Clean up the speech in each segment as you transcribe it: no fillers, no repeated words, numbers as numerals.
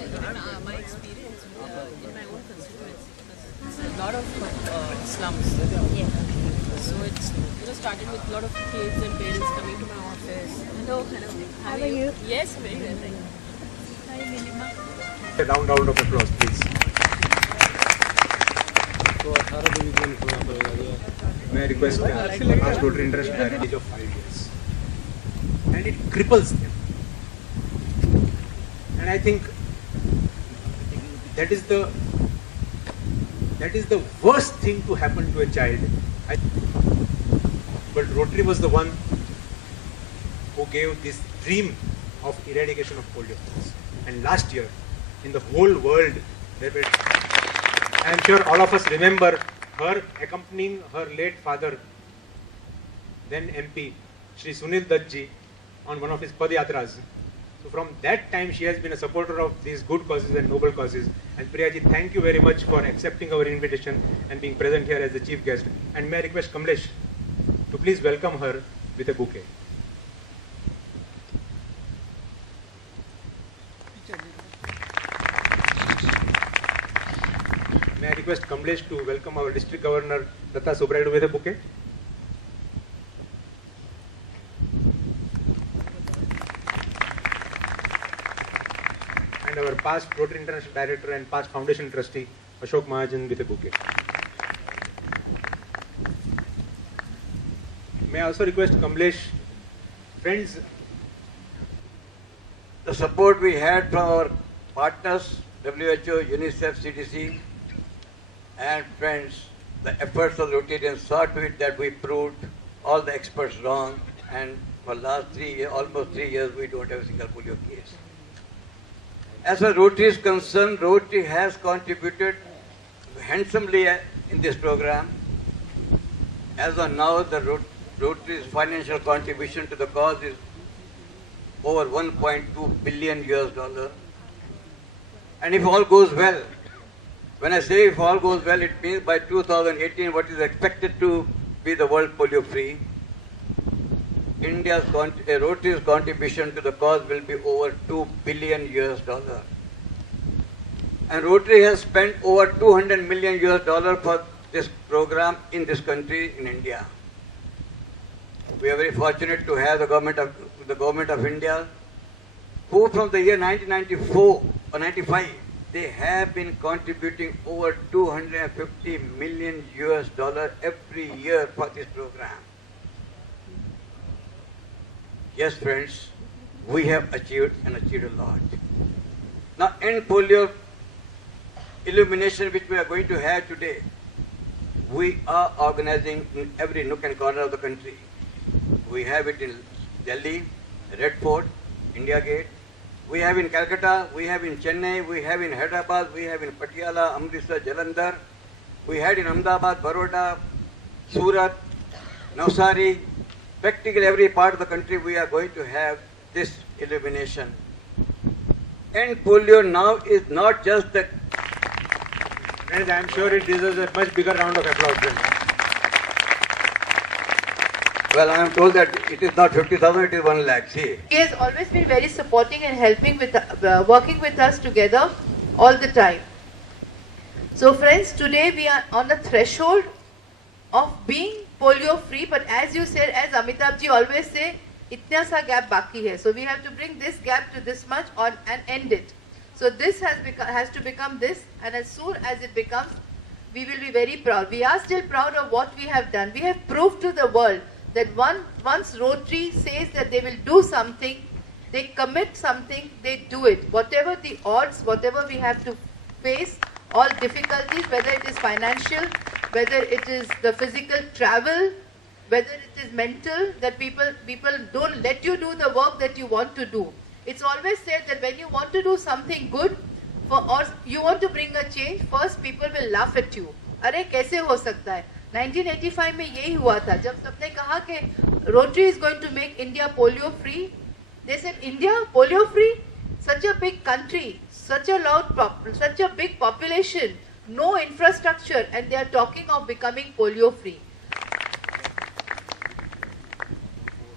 even my experience in my own constituency, because there's a lot of slums. Yeah. So it's started with a lot of kids and parents coming to my office. Hello, hello. How are you? Yes, very well. Thank you. Hi, Nilima. A round of applause, please. May I request ask Rotary International at the age of 5 years, and it cripples them. And I think that is the worst thing to happen to a child. But Rotary was the one who gave this dream of eradication of polio. And last year, in the whole world, there were, I am sure all of us remember her accompanying her late father, then MP, Shri Sunil Dutt on one of his Padyatras. So from that time, she has been a supporter of these good causes and noble causes. And Priyaji, thank you very much for accepting our invitation and being present here as the chief guest. And may I request Kamlesh to please welcome her with a bouquet. May I request Kamlesh to welcome our District Governor Datta Subraidu with a bouquet. And our past Rotary International Director and past Foundation Trustee Ashok Mahajan with a bouquet. May I also request Kamlesh, friends, the support we had from our partners, WHO, UNICEF, CDC, and friends, the efforts of the Rotarians saw to it that we proved all the experts wrong, and for last 3 years, almost 3 years, we don't have a single polio case. As far as Rotary is concerned, Rotary has contributed handsomely in this program. As of now, the Rotary's financial contribution to the cause is over 1.2 billion US. And if all goes well, when I say if all goes well, it means by 2018, what is expected to be the world polio free, Rotary's contribution to the cause will be over 2 billion US. And Rotary has spent over 200 million US for this program in this country, in India. We are very fortunate to have the government of India, who from the year 1994 or 95, they have been contributing over 250 million US every year for this program. Yes, friends, we have achieved a lot. Now, end polio illumination, which we are going to have today, we are organizing in every nook and corner of the country. We have it in Delhi, Red Fort, India Gate. We have in Calcutta, we have in Chennai, we have in Hyderabad, we have in Patiala, Amritsar, Jalandhar. We had in Ahmedabad, Baroda, Surat, Navsari. Practically every part of the country we are going to have this illumination. And polio now is not just the... Friends, I am sure it deserves a much bigger round of applause. Well, I am told that it is not 50,000, it is 1 lakh. See. He has always been very supporting and helping with, working with us together all the time. So friends, today we are on the threshold of being polio free, but as you said, as Amitabh ji always say, itna sa gap baki hai. So we have to bring this gap to this much and end it. So this has to become this, and as soon as it becomes, we will be very proud. We are still proud of what we have done. We have proved to the world that once Rotary says that they will do something, they commit something, they do it. Whatever the odds, whatever we have to face, all difficulties, whether it is financial, whether it is the physical travel, whether it is mental, that people don't let you do the work that you want to do. It's always said that when you want to do something good, or you want to bring a change, first people will laugh at you. अरे कैसे हो सकता है? 1985 में यही हुआ था जब सबने कहा कि Rotary is going to make India polio free. They said, India polio free? Such a big country, such a big population, no infrastructure, and they are talking of becoming polio free.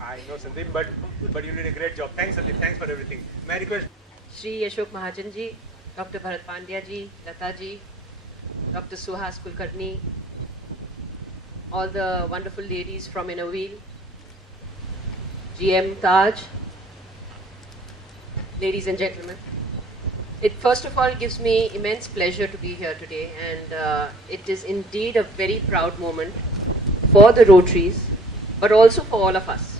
I know Sandeep, but you did a great job. Thanks Sandeep, thanks for everything. May I request Shri Ashok Mahajan ji, Dr. Bharat Pandya ji, Lata ji, Dr. Suhas Kulkarni, all the wonderful ladies from Inner Wheel, GM Taj, ladies and gentlemen. It first of all gives me immense pleasure to be here today, and it is indeed a very proud moment for the Rotaries, but also for all of us.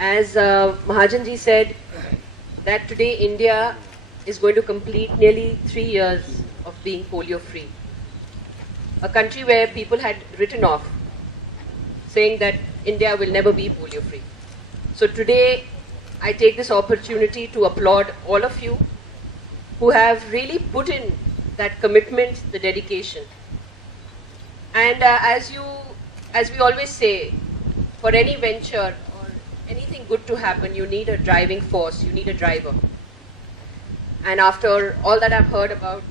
As Mahajanji said, that today India is going to complete nearly 3 years of being polio free. A country where people had written off, saying that India will never be polio free. So today, I take this opportunity to applaud all of you who have really put in that commitment, the dedication. And as we always say, for any venture or anything good to happen, you need a driving force, you need a driver. And after all that I've heard about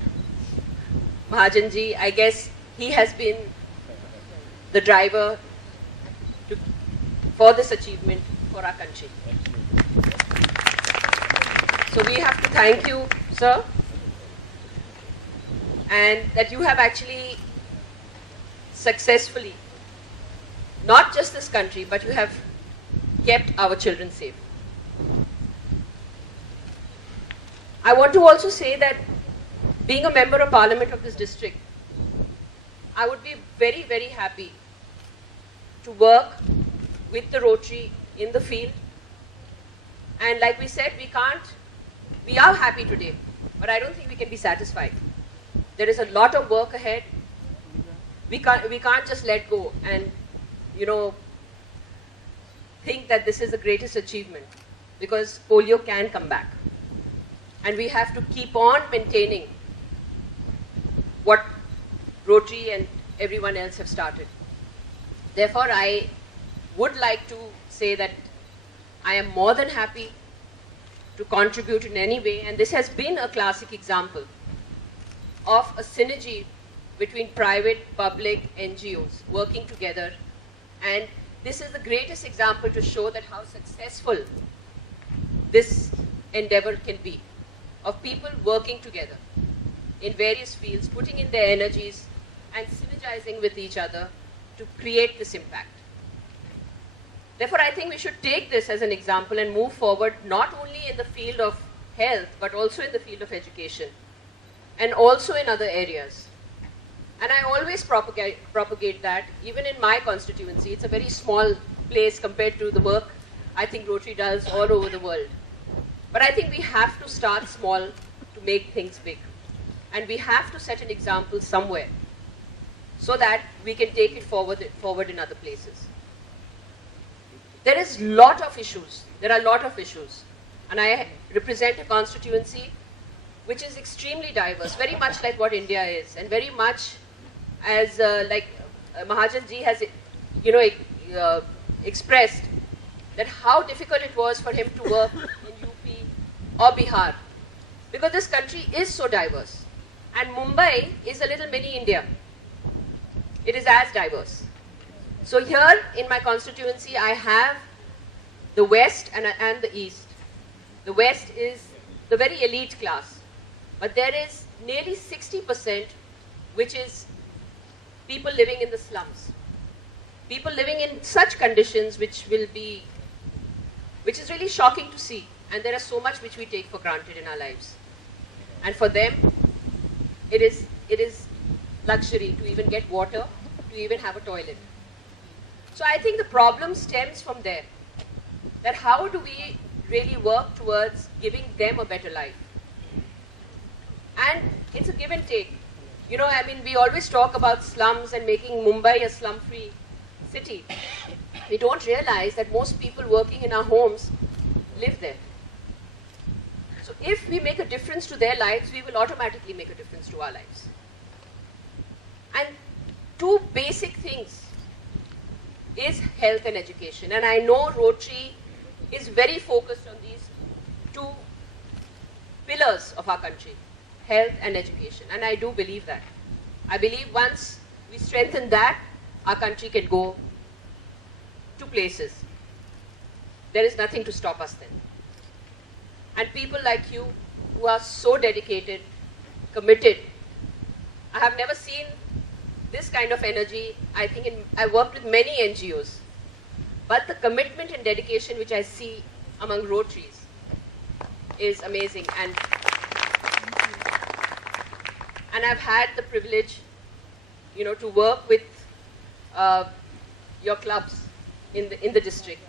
Mahajanji, I guess he has been the driver for this achievement for our country. So we have to thank you, sir, and that you have actually successfully, not just this country, but you have kept our children safe. I want to also say that being a member of parliament of this district, I would be very, very happy to work with the Rotary in the field. And like we said, we are happy today, but I don't think we can be satisfied. There is a lot of work ahead. We can't just let go and, think that this is the greatest achievement, because polio can come back. And we have to keep on maintaining what Rotary and everyone else have started. Therefore, I would like to say that I am more than happy to contribute in any way, and this has been a classic example of a synergy between private, public, NGOs working together, and this is the greatest example to show that how successful this endeavor can be, of people working together in various fields, putting in their energies and synergizing with each other to create this impact. Therefore, I think we should take this as an example and move forward, not only in the field of health, but also in the field of education, and also in other areas. And I always propagate that, even in my constituency. It's a very small place compared to the work I think Rotary does all over the world. But I think we have to start small to make things big. And we have to set an example somewhere so that we can take it forward in other places. There is lot of issues. There are a lot of issues. And I represent a constituency which is extremely diverse, very much like what India is, and very much as Mahajanji has expressed that how difficult it was for him to work in UP or Bihar, because this country is so diverse. And Mumbai is a little mini India. It is as diverse. So here in my constituency, I have the West and the East. The West is the very elite class, but there is nearly 60% which is people living in the slums. People living in such conditions which is really shocking to see. And there is so much which we take for granted in our lives. And for them, it is luxury to even get water, to even have a toilet. So I think the problem stems from there. That how do we really work towards giving them a better life? And it's a give and take. We always talk about slums and making Mumbai a slum-free city. We don't realize that most people working in our homes live there. So if we make a difference to their lives, we will automatically make a difference to our lives. And two basic things is health and education. And I know Rotary is very focused on these two pillars of our country, health and education. And I do believe that. I believe once we strengthen that, our country can go to places. There is nothing to stop us then. And people like you who are so dedicated, committed. I have never seen this kind of energy. I think I worked with many NGOs, but the commitment and dedication which I see among Rotaries is amazing. And I've had the privilege, to work with your clubs in the district.